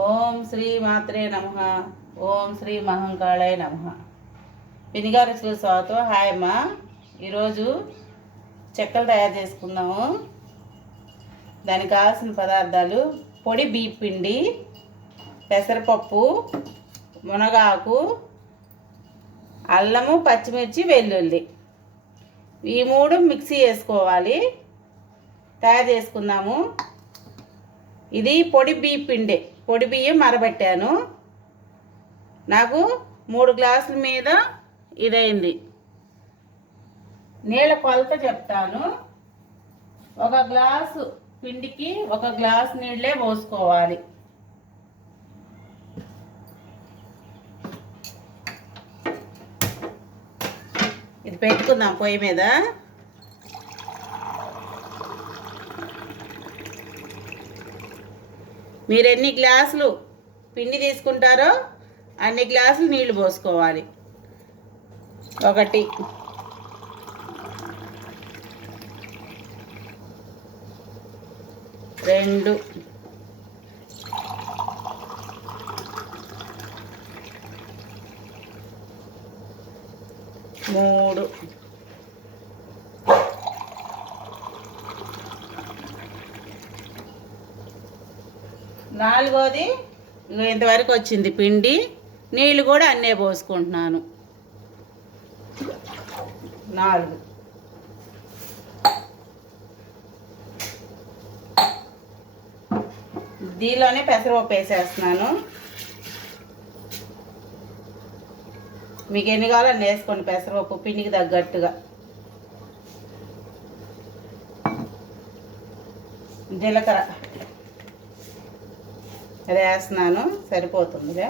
ఓం శ్రీ మాత్రే నమః. ఓం శ్రీ మహంకాళాయ నమః. పినిగారుచులు స్వాగతం. హాయ్ అమ్మా. ఈరోజు చెక్కలు తయారు చేసుకుందాము. దానికి కావాల్సిన పదార్థాలు: పొడి బియ్యం పిండి, పెసరపప్పు, మునగాకు, అల్లము, పచ్చిమిర్చి, వెల్లుల్లి. ఈ మూడు మిక్సీ వేసుకోవాలి. తయారు చేసుకుందాము. ఇది పొడి బియ్యం పిండి. పొడి బియ్యం మరబెట్టాను. నాకు 3 గ్లాసుల మీద ఇదైంది. నీళ్ళ కొలత చెప్తాను. 1 గ్లాసు పిండికి 1 గ్లాసు నీళ్ళే పోసుకోవాలి. ఇది పెట్టుకుందాం పొయ్యి మీద. మీరు ఎన్ని గ్లాసులు పిండి తీసుకుంటారో అన్ని గ్లాసులు నీళ్లు పోసుకోవాలి. 1 2 3 4వది. ఇంతవరకు వచ్చింది పిండి. నీళ్ళు కూడా అన్నే పోసుకుంటున్నాను. 4. దీనిలోనే పెసరపప్పు వేసేస్తున్నాను. మీకు ఎన్ని కావాలో అన్ని వేసుకోండి. పెసరపప్పు పిండికి తగ్గట్టుగా. జీలకర్ర అది వేస్తున్నాను. సరిపోతుందిలే.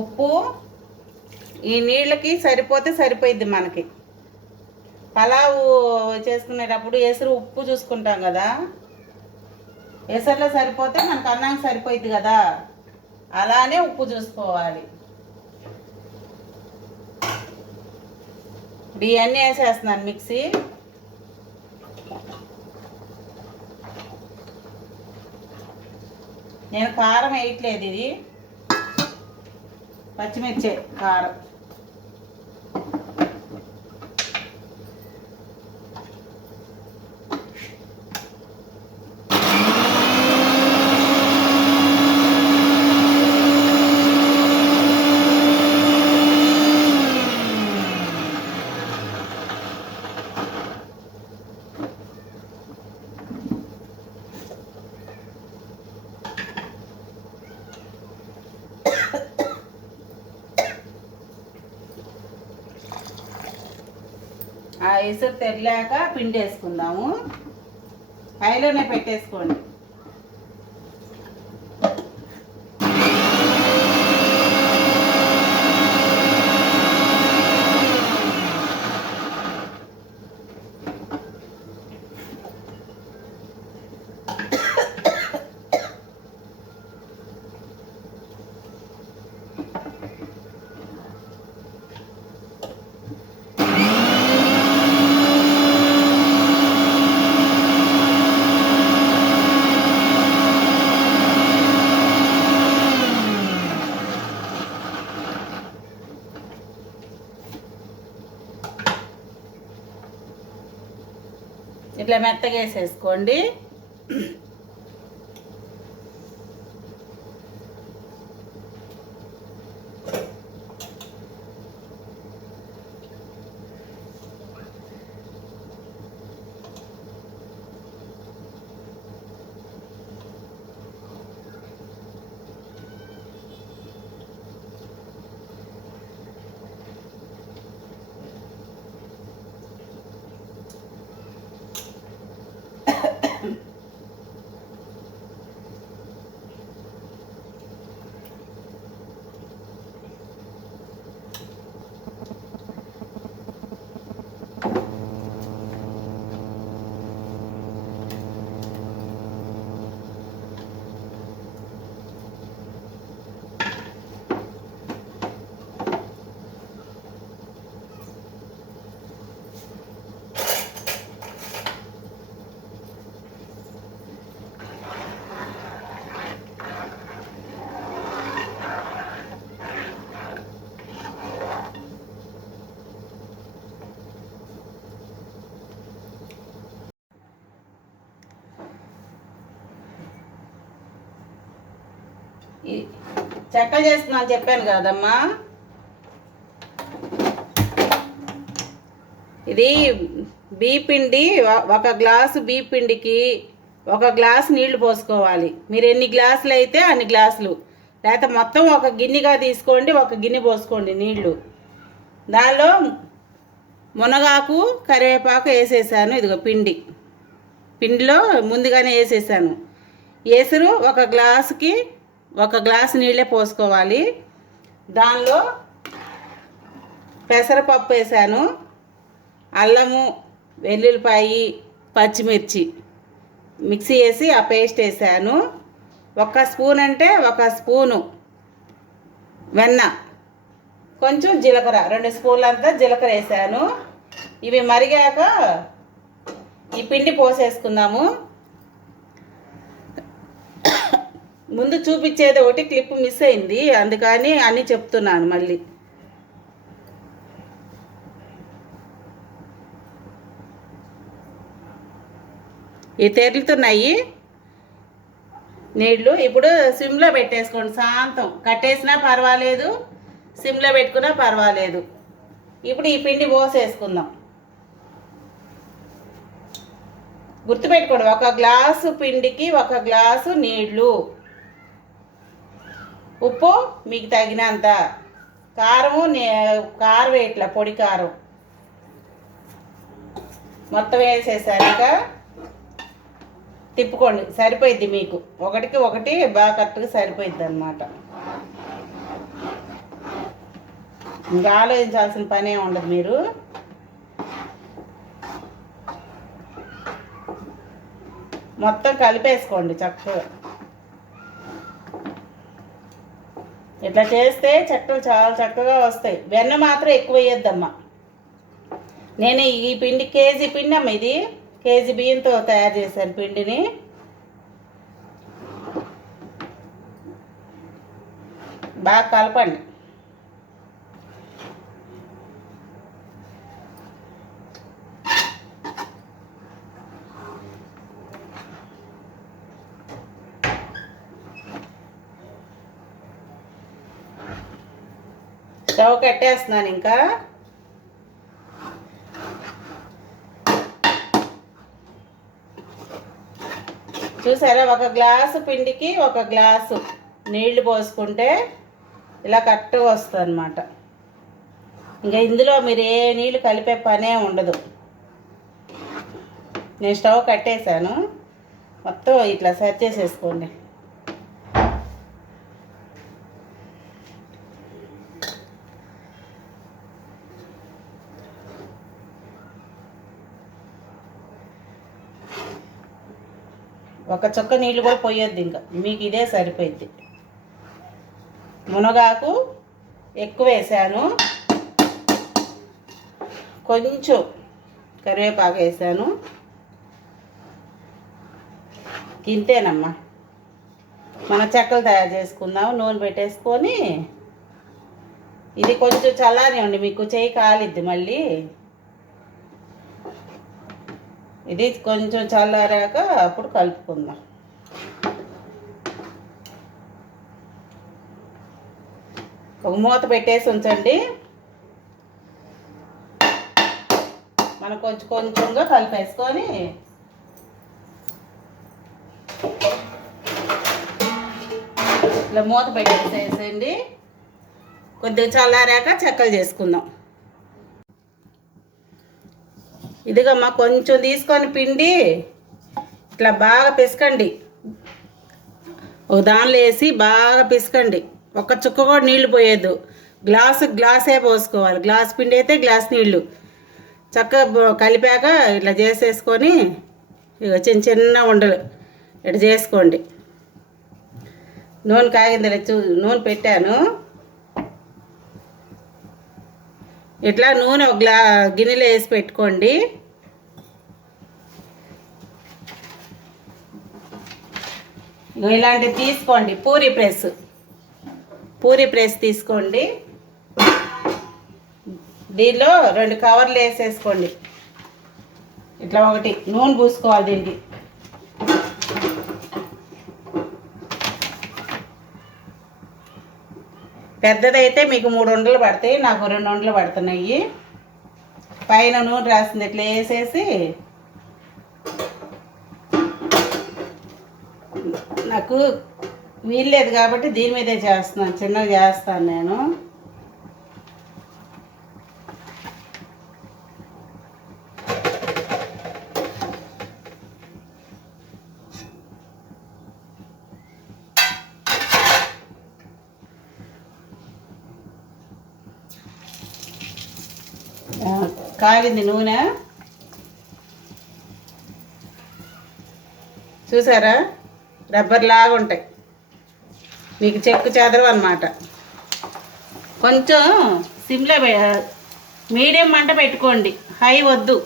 ఉప్పు ఈ నీళ్ళకి సరిపోతే సరిపోయిద్ది. మనకి పలావు చేసుకునేటప్పుడు ఎసురు ఉప్పు చూసుకుంటాం కదా. ఎసరులో సరిపోతే మనకు అన్నానికి సరిపోయిద్ది కదా. అలానే ఉప్పు చూసుకోవాలి. ఇవన్నీ వేసేస్తున్నాను మిక్సీ. నేను కారం వేయట్లేదు. ఇది పచ్చిమిర్చి కారం. ఆ ఎసురు తెరలేక పిండి వేసుకుందాము. హైలోనే పెట్టేసుకోండి. ఇట్లా మెత్తగా వేసేసుకోండి. చెక్కలు చేస్తున్నాను చెప్పాను కదమ్మా. ఇది బియ్య పిండి, ఒక గ్లాసు బియ్య పిండికి ఒక గ్లాసు నీళ్లు పోసుకోవాలి. మీరు ఎన్ని గ్లాసులు అయితే అన్ని గ్లాసులు, లేకపోతే మొత్తం ఒక గిన్నెగా తీసుకోండి, ఒక గిన్నె పోసుకోండి నీళ్లు. దానిలో మునగాకు, కరివేపాకు వేసేసాను. ఇదిగో పిండిలో ముందుగానే వేసేసాను. ఎసురు ఒక గ్లాసుకి ఒక గ్లాసు నీళ్ళే పోసుకోవాలి. దానిలో పెసరపప్పు వేసాను, అల్లము, వెల్లుల్లిపాయి, పచ్చిమిర్చి మిక్సీ వేసి ఆ పేస్ట్ వేసాను. 1 స్పూన్ అంటే 1 స్పూను వెన్న, కొంచెం జీలకర్ర, 2 స్పూన్లంతా జీలకర్ర వేసాను. ఇవి మరిగాక ఈ పిండి పోసేసుకుందాము. ముందు చూపించేది ఒకటి క్లిప్ మిస్ అయింది, అందుకని అన్నీ చెప్తున్నాను మళ్ళీ. ఈ తెరులుతున్నాయి నీళ్ళు. ఇప్పుడు సిమ్లో పెట్టేసుకోండి, శాంతం. కట్టేసినా పర్వాలేదు, సిమ్లో పెట్టుకున్నా పర్వాలేదు. ఇప్పుడు ఈ పిండి పోసేసుకుందాం. గుర్తుపెట్టుకోండి, 1 గ్లాసు పిండికి 1 గ్లాసు నీళ్ళు. ఉప్పు మీకు తగినంత, కారము కారం వేయట్లా, పొడి కారం మొత్తం వేసేసాక తిప్పుకోండి, సరిపోయిద్ది మీకు. 1కి 1 బాగా కరెక్ట్గా సరిపోయిద్ది అన్నమాట. ఇంకా ఆలోచించాల్సిన పనే ఉండదు. మీరు మొత్తం కలిపేసుకోండి చక్కగా. ఇట్లా చేస్తే చెక్కలు చాలా చక్కగా వస్తాయి. వెన్న మాత్రం ఎక్కువ వేయద్దమ్మా. నేను ఈ పిండి కేజీ పిండి అమ్మ, ఇది కేజీ బియ్యంతో తయారు చేశాను పిండిని. బాగా కలపండి. స్టవ్ కట్టేస్తున్నాను ఇంకా. చూసారా, 1 గ్లాసు పిండికి 1 గ్లాసు నీళ్లు పోసుకుంటే ఇలా కరెక్ట్గా వస్తుంది అన్నమాట. ఇంకా ఇందులో మీరు ఏ నీళ్ళు కలిపే పనే ఉండదు. నేను స్టవ్ కట్టేశాను, మొత్తం ఇట్లా సెట్ చేసేసుకోండి. ఒక చుక్క నీళ్ళు కూడా పోయొద్దు, ఇంకా మీకు ఇదే సరిపోద్ది. మునగాకు ఎక్కువ వేసాను, కొంచెం కరివేపాకు వేసాను. ఇంతేనమ్మా. మన చెక్కలు తయారు చేసుకుందాం. నూనె పెట్టేసుకొని ఇది కొంచెం చల్లారివ్వండి, మీకు చేయి కాలిద్ది మళ్ళీ. ఇది కొంచెం చల్లారాక అప్పుడు కలుపుకుందాం. ఒక మూత పెట్టేసి ఉంచండి. మనం కొంచెం కొంచెంగా కలిపేసుకొని ఇలా మూత పెట్టేసేయండి. కొద్దిగా చల్లారాక చెక్కలు చేసుకుందాం. ఇదిగమ్మా, కొంచెం తీసుకొని పిండి ఇట్లా బాగా పిసకండి. ఒక దానిలో వేసి బాగా పిసకండి. 1 చుక్క కూడా నీళ్లు పోయొద్దు. గ్లాసే పోసుకోవాలి. గ్లాస్ పిండి అయితే గ్లాస్ నీళ్ళు. చక్కగా కలిపాక ఇట్లా చేసేసుకొని ఇక చిన్న ఉండలు ఇట్లా చేసుకోండి. నూనె కాగిందిలే, నూనె పెట్టాను. ఇట్లా నూనె ఒక గిన్నెలో వేసి పెట్టుకోండి. ఇలాంటివి తీసుకోండి, పూరీ ప్రెస్ తీసుకోండి. దీనిలో 2 కవర్లు వేసేసుకోండి. ఇట్లా ఒకటి నూనె పూసుకోవాలి దీనికి. పెద్దదైతే మీకు 3 ఉండలు పడతాయి, నాకు 2 ఉండలు పడుతున్నాయి. పైన నూనె రాసింది ఇట్లా వేసేసి, నాకు వీల్లేదు కాబట్టి దీని మీదే చేస్తున్నాను, చిన్నగా చేస్తాను నేను. కాగింది నూనె, చూసారా? రబ్బర్ లాగా ఉంటాయి, మీకు చెక్కు చెదరవు అన్నమాట. కొంచెం సిమ్లో మీడియం మంట పెట్టుకోండి, హై వద్దు.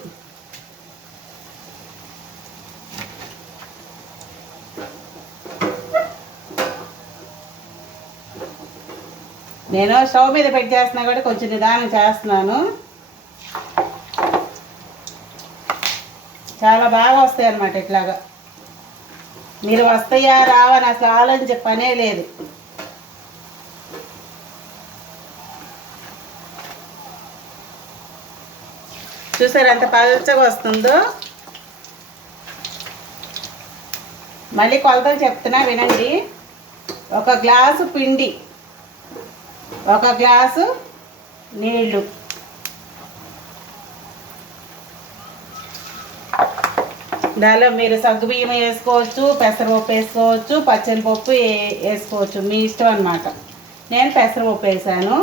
నేను స్టవ్ మీద పెట్టి చేస్తున్నా కూడా కొంచెం నిదానం చేస్తున్నాను. చాలా బాగా వస్తాయి అన్నమాట. ఇట్లాగా మీరు వస్తాయా రావని అసలు ఆలోచించే పనే లేదు. చూసారు ఎంత పలచగా వస్తుందో. మళ్ళీ కొలతలు చెప్తున్నా వినండి. 1 గ్లాసు పిండి, 1 గ్లాసు నీళ్ళు, దానిలో మీరు సగ్గుబియ్యం వేసుకోవచ్చు, పెసరపప్పు వేసుకోవచ్చు, పచ్చనిపప్పు వేసుకోవచ్చు, మీ ఇష్టం అన్నమాట. నేను పెసరపప్పు వేసాను.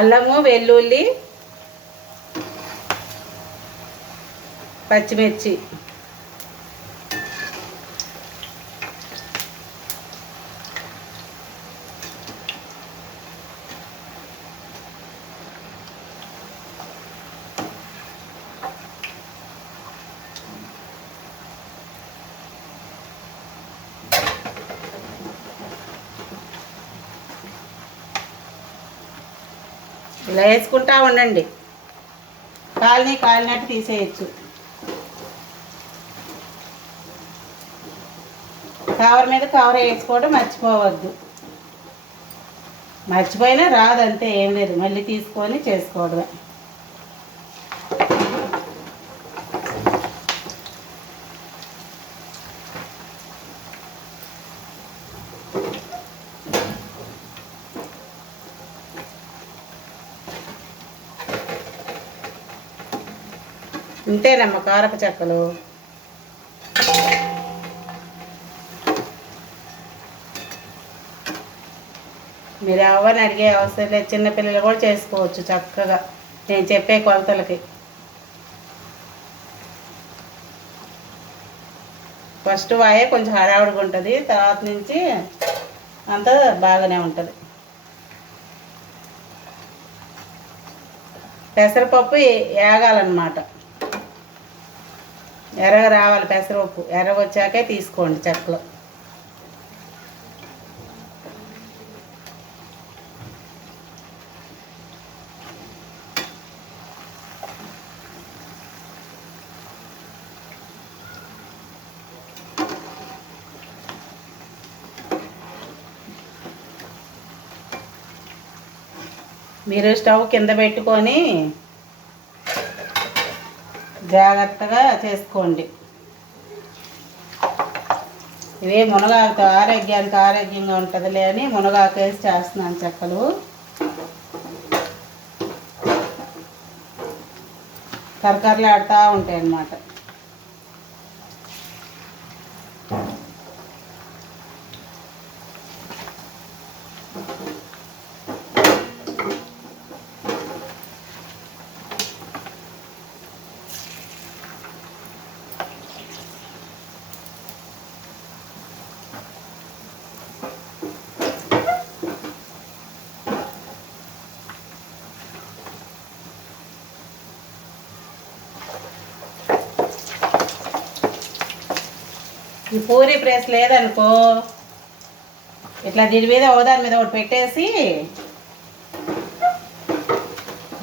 అల్లము, వెల్లుల్లి, పచ్చిమిర్చి, ఇలా వేసుకుంటా ఉండండి. కాలినట్టు తీసేయచ్చు. కవర్ మీద కవర్ వేసుకోవడం మర్చిపోవద్దు. మర్చిపోయినా రాదంతే, ఏం లేదు, మళ్ళీ తీసుకొని చేసుకోవడమే. ఇంతేనమ్మ కారపు చెక్కలు. మీరు ఎవరిని అడిగే అవసరం లేదు, చిన్నపిల్లలు కూడా చేసుకోవచ్చు చక్కగా నేను చెప్పే కొలతలకి. ఫస్ట్ వాయే కొంచెం హడావుడిగా ఉంటుంది, తర్వాత నుంచి అంతా బాగానే ఉంటుంది. పెసరపప్పు ఏగాలన్నమాట, ఎర్రగా రావాలి పెసరపప్పు. ఎర్రగా వచ్చాకే తీసుకోండి చెక్కలు. మీరు స్టవ్ కింద పెట్టుకొని జాగ్రత్తగా చేసుకోండి. ఇవే మునగాకు ఆరోగ్యంగా ఉంటుందిలే అని మునగాకు వేసి చేస్తున్నాను చెక్కలు. కరకరలాడుతూ ఉంటాయి అన్నమాట. ఈ పూరీ ప్రెస్ లేదనుకో, ఇట్లా దీని మీద దాని మీద ఒకటి పెట్టేసి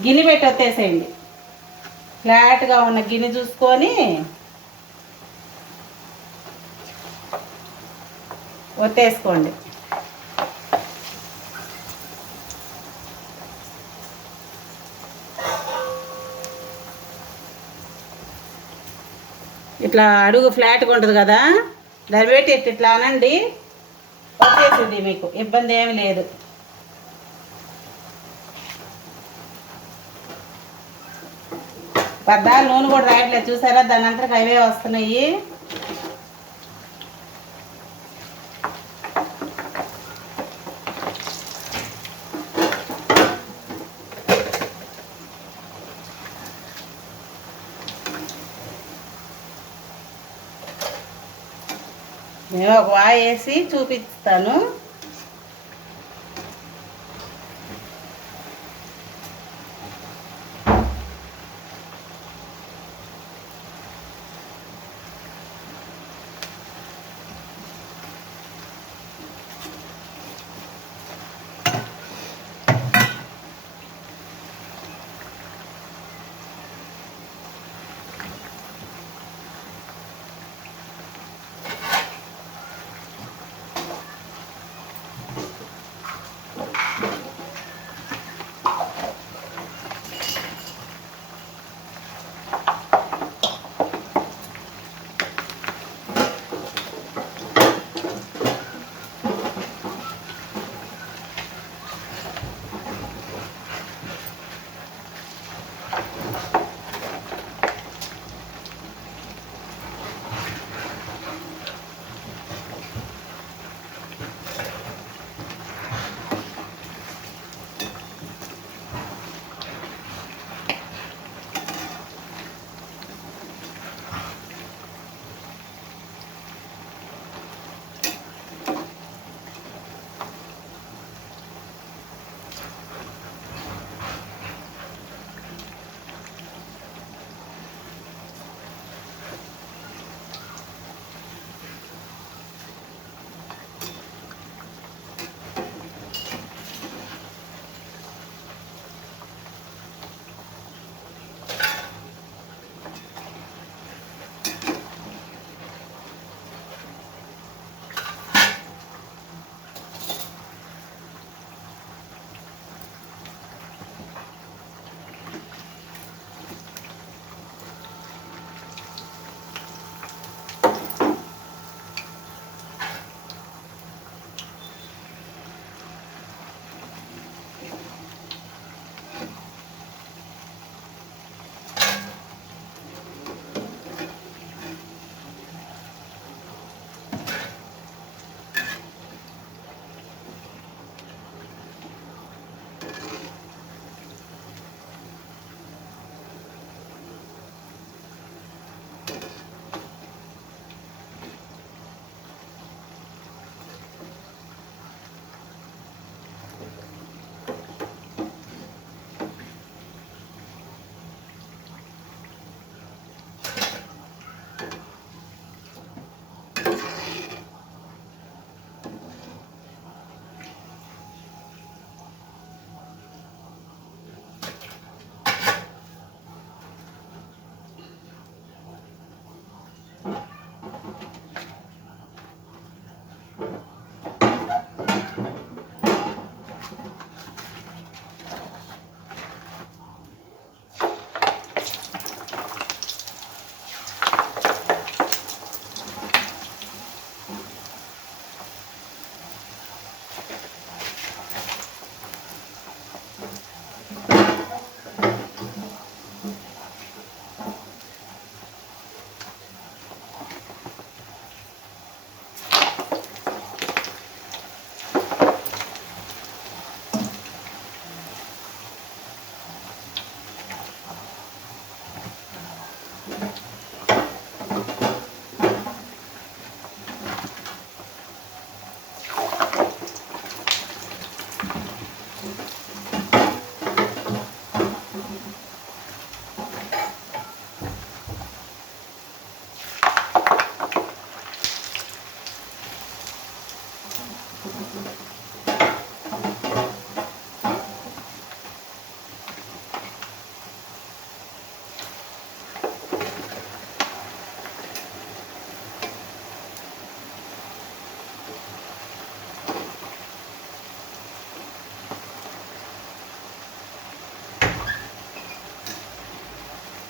గిన్నె పెట్టి వచ్చేసేయండి. ఫ్లాట్గా ఉన్న గిన్నె చూసుకొని ఒత్తేసుకోండి. ఇట్లా అడుగు ఫ్లాట్గా ఉంటుంది కదా, దాన్ని పెట్టి ఇట్లా అనండి, వచ్చేసింది. మీకు ఇబ్బంది ఏమి లేదు. పెద్ద నూనె కూడా రాయట్లేదు చూసారా, దాని అంతకు అవే వస్తున్నాయి. నేను ఒక వాయి వేసి చూపిస్తాను.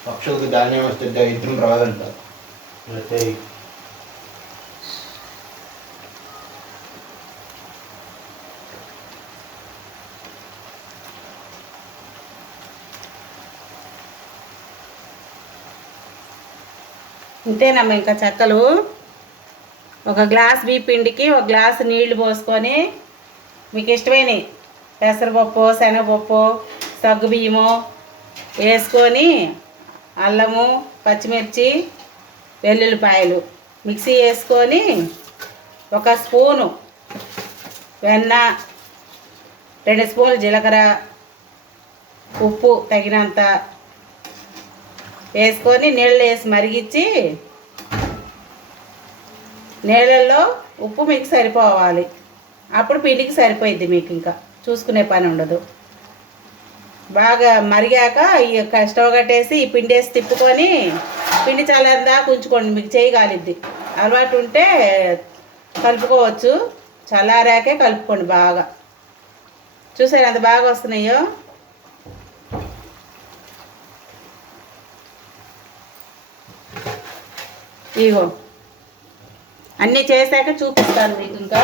పక్షులకు ధాన్యం వస్తే దరిద్రం రాదంట. ఇంతేనమ్మా. ఇంకా చెక్కలు ఒక గ్లాస్ పిండికి ఒక గ్లాసు నీళ్లు పోసుకొని మీకు ఇష్టమైనవి పెసరపప్పు, శనగపప్పు, సగ్గుబియ్యము వేసుకొని అల్లము, పచ్చిమిర్చి, వెల్లుల్లిపాయలు మిక్సీ వేసుకొని ఒక స్పూను వెన్న, 2 స్పూన్లు జీలకర్ర, ఉప్పు తగినంత వేసుకొని నీళ్ళు వేసి మరిగించి నీళ్ళల్లో ఉప్పు మీకు సరిపోవాలి. అప్పుడు పిండికి సరిపోయిద్ది. మీకు ఇంకా చూసుకునే పని ఉండదు. బాగా మరిగాక ఈ స్టవ్ కట్టేసి ఈ పిండి వేసి తిప్పుకొని పిండి చల్లారిందాక ఉంచుకోండి. మీకు చేయగలిద్ది. అలవాటు ఉంటే కలుపుకోవచ్చు. చల్లారాకే కలుపుకోండి బాగా. చూసారు ఎంత బాగా వస్తున్నాయో. ఇగో అన్నీ చేశాక చూపిస్తాను మీకు. ఇంకా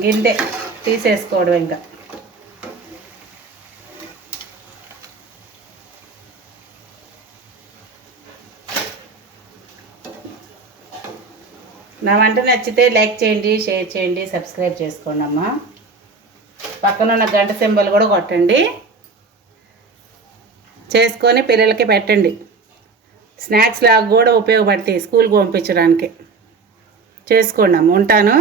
గింటే తీసేసుకోవడం. ఇంకా నా వంట నచ్చితే లైక్ చేయండి, షేర్ చేయండి, సబ్స్క్రైబ్ చేసుకోండి అమ్మా. పక్కన ఉన్న గంట సింబల్ కూడా కొట్టండి. చేసుకొని పిల్లలకి పెట్టండి. స్నాక్స్ లాగా కూడా ఉపయోగపడతాయి స్కూల్కి పంపించడానికి. చేసుకోండి అమ్మ. ఉంటాను.